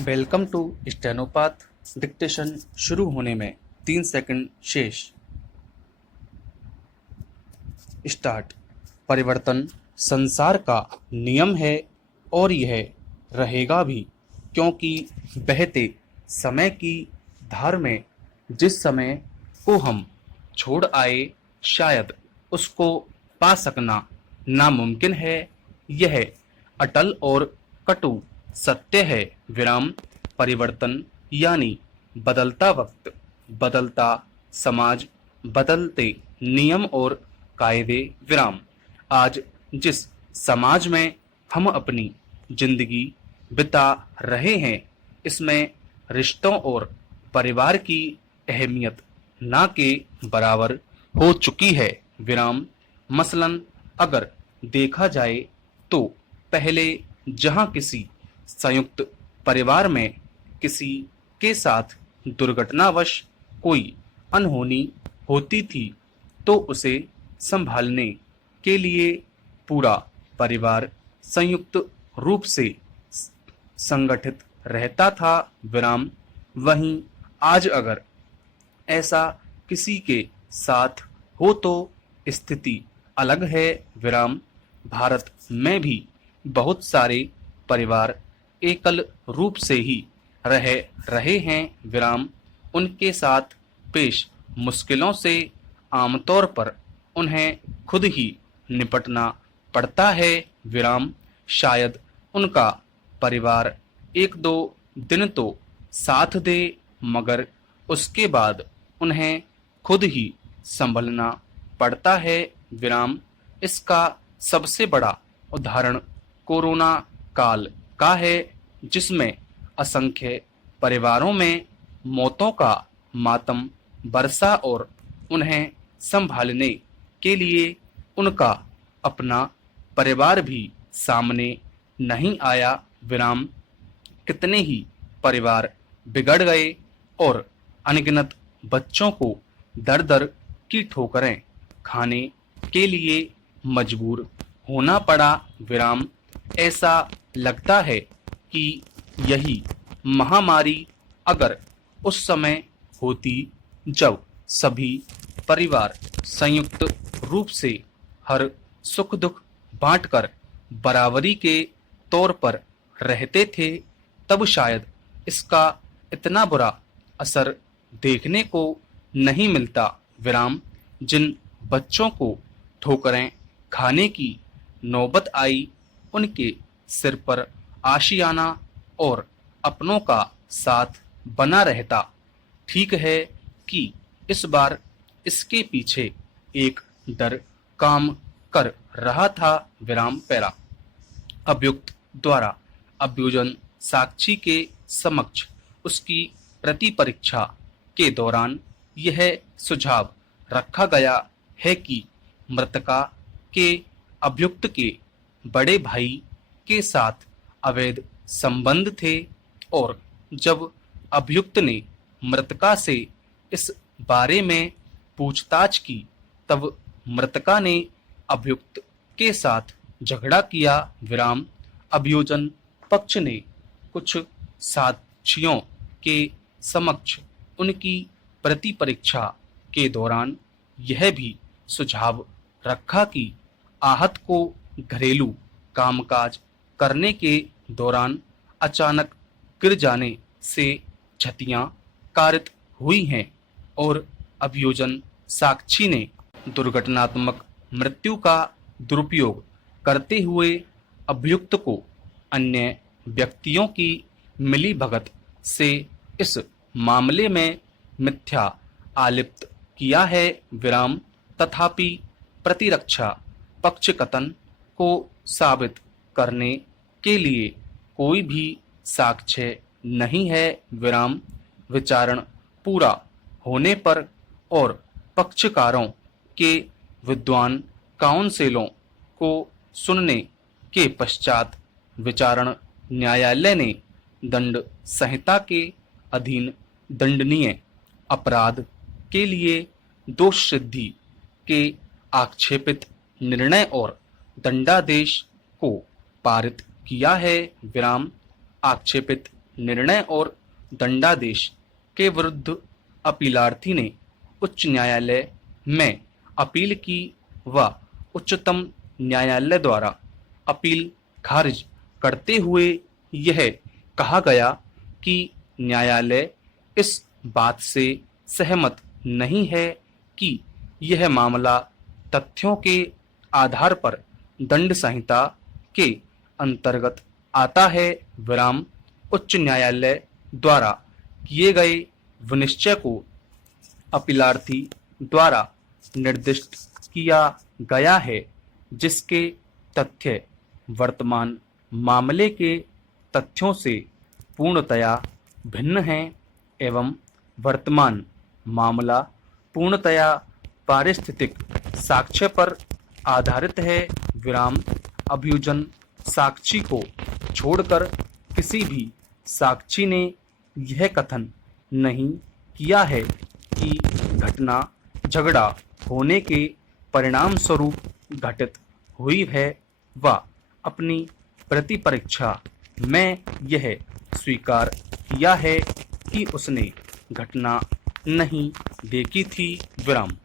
Welcome to स्टेनोपाथ। Dictation शुरू होने में 3 सेकंड शेष। स्टार्ट। परिवर्तन संसार का नियम है और यह रहेगा भी, क्योंकि बहते समय की धार में जिस समय को हम छोड़ आए, शायद उसको पा सकना नामुमकिन है। यह अटल और कटु सत्य है। विराम। परिवर्तन यानी बदलता वक्त, बदलता समाज, बदलते नियम और कायदे। विराम। आज जिस समाज में हम अपनी जिंदगी बिता रहे हैं, इसमें रिश्तों और परिवार की अहमियत ना के बराबर हो चुकी है। विराम। मसलन अगर देखा जाए तो पहले जहां किसी संयुक्त परिवार में किसी के साथ दुर्घटनावश कोई अनहोनी होती थी तो उसे संभालने के लिए पूरा परिवार संयुक्त रूप से संगठित रहता था। विराम। वहीं आज अगर ऐसा किसी के साथ हो तो स्थिति अलग है। विराम। भारत में भी बहुत सारे परिवार एकल रूप से ही रह रहे हैं। विराम। उनके साथ पेश मुश्किलों से आमतौर पर उन्हें खुद ही निपटना पड़ता है। विराम। शायद उनका परिवार एक दो दिन तो साथ दे, मगर उसके बाद उन्हें खुद ही संभलना पड़ता है। विराम। इसका सबसे बड़ा उदाहरण कोरोना काल का है, जिसमें असंख्य परिवारों में मौतों का मातम बरसा और उन्हें संभालने के लिए उनका अपना परिवार भी सामने नहीं आया। विराम। कितने ही परिवार बिगड़ गए और अनगिनत बच्चों को दर दर की ठोकरें खाने के लिए मजबूर होना पड़ा। विराम। ऐसा लगता है कि यही महामारी अगर उस समय होती जब सभी परिवार संयुक्त रूप से हर सुख दुख बांटकर बराबरी के तौर पर रहते थे, तब शायद इसका इतना बुरा असर देखने को नहीं मिलता। विराम। जिन बच्चों को ठोकरें खाने की नौबत आई, उनके सिर पर आशियाना और अपनों का साथ बना रहता। ठीक है कि इस बार इसके पीछे एक डर काम कर रहा था। विराम। पैरा। अभियुक्त द्वारा अभ्युजन साक्षी के समक्ष उसकी प्रति परीक्षा के दौरान यह सुझाव रखा गया है कि मृतका के अभियुक्त के बड़े भाई के साथ अवैध संबंध थे और जब अभियुक्त ने मृतका से इस बारे में पूछताछ की, तब मृतका ने अभियुक्त के साथ झगड़ा किया। विराम। अभियोजन पक्ष ने कुछ साक्ष्यों के समक्ष उनकी प्रति परीक्षा के दौरान यह भी सुझाव रखा कि आहत को घरेलू कामकाज करने के दौरान अचानक गिर जाने से क्षतियां कारित हुई हैं और अभियोजन साक्षी ने दुर्घटनात्मक मृत्यु का दुरुपयोग करते हुए अभियुक्त को अन्य व्यक्तियों की मिलीभगत से इस मामले में मिथ्या आलिप्त किया है। विराम। तथापि प्रतिरक्षा पक्ष कथन को साबित करने के लिए कोई भी साक्ष्य नहीं है। विराम। विचारण पूरा होने पर और पक्षकारों के विद्वान काउंसिलों को सुनने के पश्चात विचारण न्यायालय ने दंड संहिता के अधीन दंडनीय अपराध के लिए दोष सिद्धि के आक्षेपित निर्णय और दंडादेश को पारित किया है। विराम। आक्षेपित निर्णय और दंडादेश के विरुद्ध अपीलार्थी ने उच्च न्यायालय में अपील की व उच्चतम न्यायालय द्वारा अपील खारिज करते हुए यह कहा गया कि न्यायालय इस बात से सहमत नहीं है कि यह मामला तथ्यों के आधार पर दंड संहिता के अंतर्गत आता है विराम उच्च न्यायालय द्वारा किए गए विनिश्चय को अपीलार्थी द्वारा निर्दिष्ट किया गया है जिसके तथ्य वर्तमान मामले के तथ्यों से पूर्णतया भिन्न हैं एवं वर्तमान मामला पूर्णतया पारिस्थितिक साक्ष्य पर आधारित है विराम अभियोजन साक्षी को छोड़कर किसी भी साक्षी ने यह कथन नहीं किया है कि घटना झगड़ा होने के परिणाम स्वरूप घटित हुई है व अपनी प्रतिपरीक्षा में यह स्वीकार किया है कि उसने घटना नहीं देखी थी विराम।